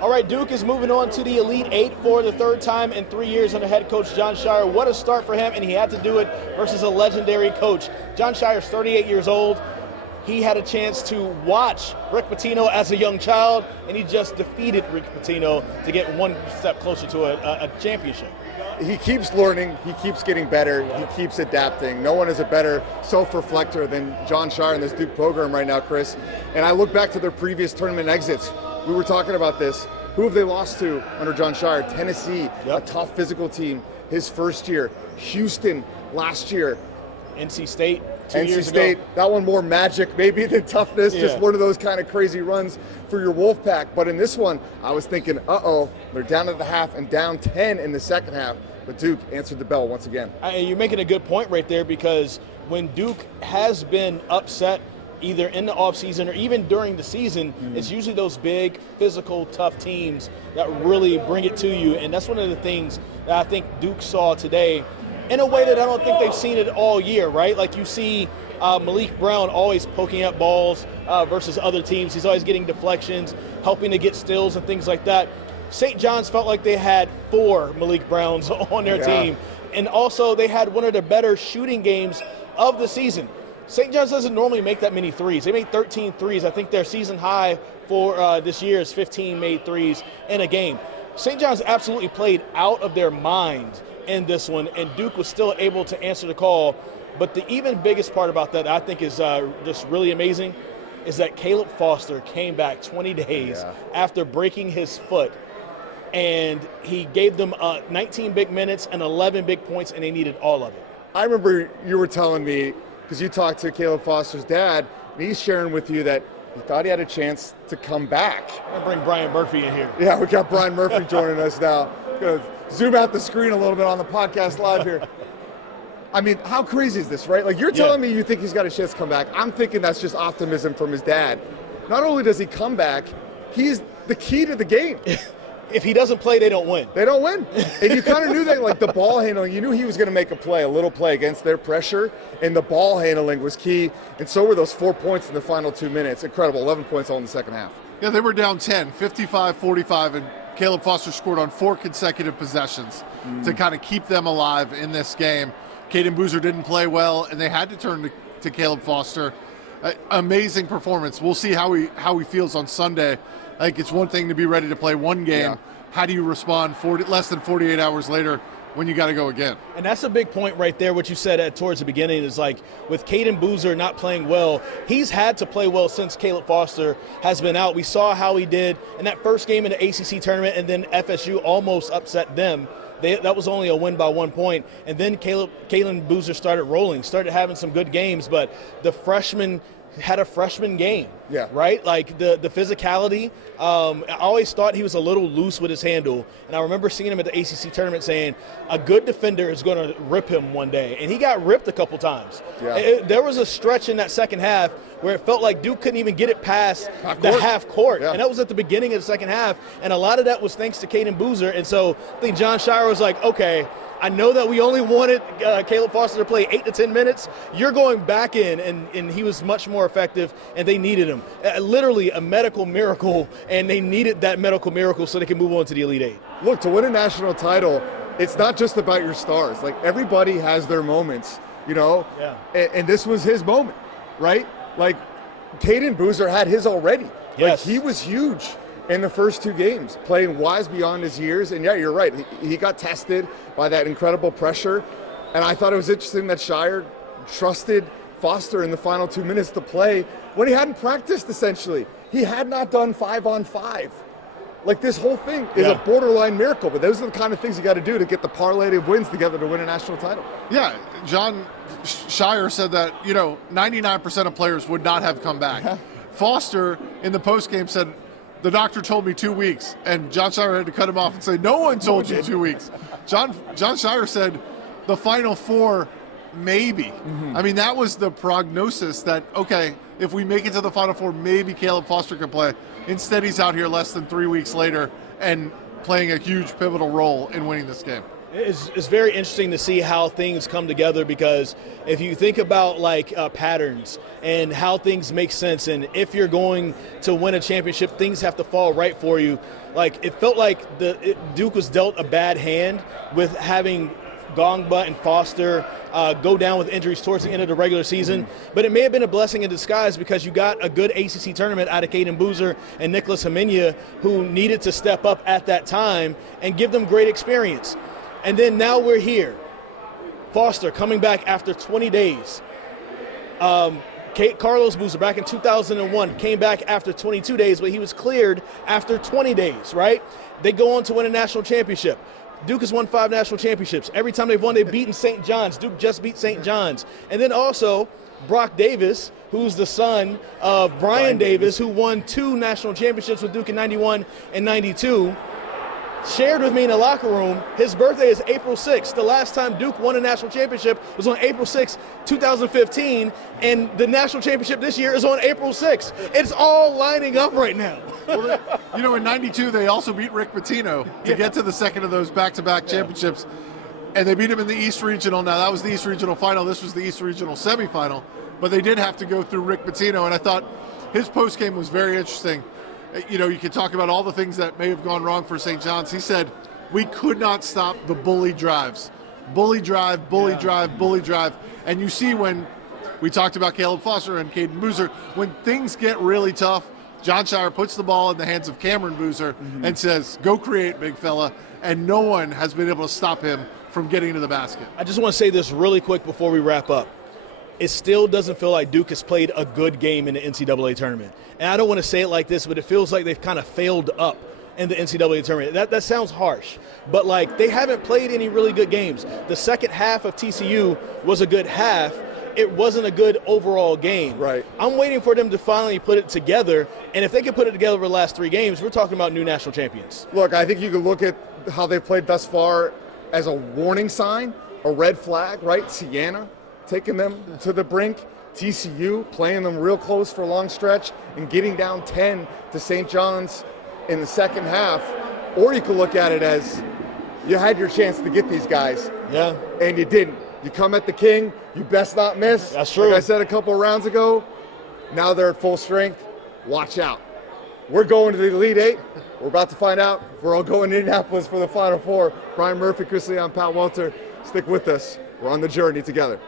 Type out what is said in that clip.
All right, Duke is moving on to the Elite Eight for the third time in 3 years under head coach Jon Scheyer. What a start for him, and he had to do it versus a legendary coach. Jon Scheyer's 38 years old. He had a chance to watch Rick Pitino as a young child, and he just defeated Rick Pitino to get one step closer to a championship. He keeps learning, he keeps getting better, he keeps adapting. No one is a better self-reflector than Jon Scheyer in this Duke program right now, Chris. And I look back to their previous tournament exits. We were talking about this. Who have they lost to under Jon Scheyer? Tennessee, a tough physical team, his first year. Houston last year. NC State, NC State, that one more magic maybe than toughness, just one of those kind of crazy runs for your Wolfpack. But in this one, I was thinking, they're down at the half and down 10 in the second half. But Duke answered the bell once again. You're making a good point right there, because when Duke has been upset either in the offseason or even during the season, it's usually those big, physical, tough teams that really bring it to you. And that's one of the things that I think Duke saw today in a way that I don't think they've seen it all year, right? Like you see Malik Brown always poking up balls versus other teams. He's always getting deflections, helping to get steals and things like that. St. John's felt like they had 4 Malik Browns on their team. And also they had one of the better shooting games of the season. St. John's doesn't normally make that many threes. They made 13 threes. I think their season high for this year is 15 made threes in a game. St. John's absolutely played out of their mind in this one, and Duke was still able to answer the call. But the even biggest part about that I think is just really amazing is that Caleb Foster came back 20 days after breaking his foot, and he gave them 19 big minutes and 11 big points, and they needed all of it. I remember you were telling me, because you talked to Caleb Foster's dad, and he's sharing with you that he thought he had a chance to come back. I'm going to bring Brian Murphy in here. Yeah, we got Brian Murphy joining us now. Going to zoom out the screen a little bit on the podcast live here. I mean, how crazy is this, right? Like, you're telling me you think he's got a chance to come back. I'm thinking that's just optimism from his dad. Not only does he come back, he's the key to the game. If he doesn't play, they don't win. They don't win. And you kind of knew that, like the ball handling, you knew he was going to make a little play against their pressure, and the ball handling was key. And so were those 4 points in the final 2 minutes. Incredible, 11 points all in the second half. Yeah, they were down 10, 55-45, and Caleb Foster scored on 4 consecutive possessions to kind of keep them alive in this game. Caden Boozer didn't play well, and they had to turn to Caleb Foster. Amazing performance. We'll see how he feels on Sunday. I think it's one thing to be ready to play one game. How do you respond less than 48 hours later when you got to go again? And that's a big point right there. What you said towards the beginning is, like, with Caden Boozer not playing well, he's had to play well since Caleb Foster has been out. We saw how he did in that first game in the ACC tournament, and then FSU almost upset them. That was only a win by 1 point. And then Caden Boozer started rolling, started having some good games, but the freshman had a freshman game, right? Like the physicality. I always thought he was a little loose with his handle, and I remember seeing him at the ACC tournament saying a good defender is going to rip him one day, and he got ripped a couple times. There was a stretch in that second half where it felt like Duke couldn't even get it past the half court, and that was at the beginning of the second half, and a lot of that was thanks to Caden Boozer. And so I think Jon Scheyer was like, okay, I know that we only wanted Caleb Foster to play 8 to 10 minutes. You're going back in, and he was much more effective, and they needed him. Literally a medical miracle, and they needed that medical miracle so they can move on to the Elite Eight. Look, to win a national title, it's not just about your stars. Like, everybody has their moments, you know? And this was his moment, right? Like, Caden Boozer had his already. Like, he was huge in the first 2 games, playing wise beyond his years. And you're right, he got tested by that incredible pressure. And I thought it was interesting that Scheyer trusted Foster in the final 2 minutes to play when he hadn't practiced, essentially. He had not done 5-on-5. Like, this whole thing is a borderline miracle, but those are the kind of things you got to do to get the parlay of wins together to win a national title. Yeah, Jon Scheyer said that, 99% of players would not have come back. Foster, in the postgame, said, the doctor told me 2 weeks, and Jon Scheyer had to cut him off and say, no one told you 2 weeks. Jon Scheyer said the Final Four, maybe. I mean, that was the prognosis that, okay, if we make it to the Final Four, maybe Caleb Foster can play. Instead, he's out here less than 3 weeks later and playing a huge pivotal role in winning this game. It's very interesting to see how things come together, because if you think about like patterns and how things make sense, and if you're going to win a championship, things have to fall right for you. Like, it felt like Duke was dealt a bad hand with having Gongba and Foster go down with injuries towards the end of the regular season. But it may have been a blessing in disguise, because you got a good ACC tournament out of Caden Boozer and Nicholas Hemenia, who needed to step up at that time and give them great experience. And then now we're here. Foster coming back after 20 days. Carlos Boozer back in 2001 came back after 22 days, but he was cleared after 20 days, right? They go on to win a national championship. Duke has won 5 national championships. Every time they've won, they've beaten St. John's. Duke just beat St. John's. And then also Brock Davis, who's the son of Brian Davis, who won 2 national championships with Duke in 91 and 92, shared with me in the locker room. His birthday is April 6th. The last time Duke won a national championship was on April 6th, 2015, and the national championship this year is on April 6th. It's all lining up right now. Well, you know, in 92, they also beat Rick Pitino to get to the second of those back-to-back championships, and they beat him in the East Regional. Now, that was the East Regional final. This was the East Regional semifinal, but they did have to go through Rick Pitino, and I thought his postgame was very interesting. You know, you can talk about all the things that may have gone wrong for St. John's. He said, we could not stop the bully drives. Bully drive, bully drive, bully drive. And you see, when we talked about Caleb Foster and Caden Boozer, when things get really tough, John Shire puts the ball in the hands of Cameron Boozer and says, go create, big fella. And no one has been able to stop him from getting to the basket. I just want to say this really quick before we wrap up. It still doesn't feel like Duke has played a good game in the NCAA tournament. And I don't want to say it like this, but it feels like they've kind of failed up in the NCAA tournament. That sounds harsh, but like, they haven't played any really good games. The second half of TCU was a good half. It wasn't a good overall game. Right. I'm waiting for them to finally put it together, and if they can put it together over the last 3 games, we're talking about new national champions. Look, I think you can look at how they've played thus far as a warning sign, a red flag, right? Siena taking them to the brink, TCU playing them real close for a long stretch and getting down 10 to St. John's in the second half. Or you could look at it as you had your chance to get these guys, and you didn't. You come at the king, you best not miss. That's true. Like I said a couple of rounds ago, now they're at full strength. Watch out. We're going to the Elite 8. We're about to find out if we're all going to Indianapolis for the Final Four. Brian Murphy, Chris Lea, I'm Pat Welter. Stick with us. We're on the journey together.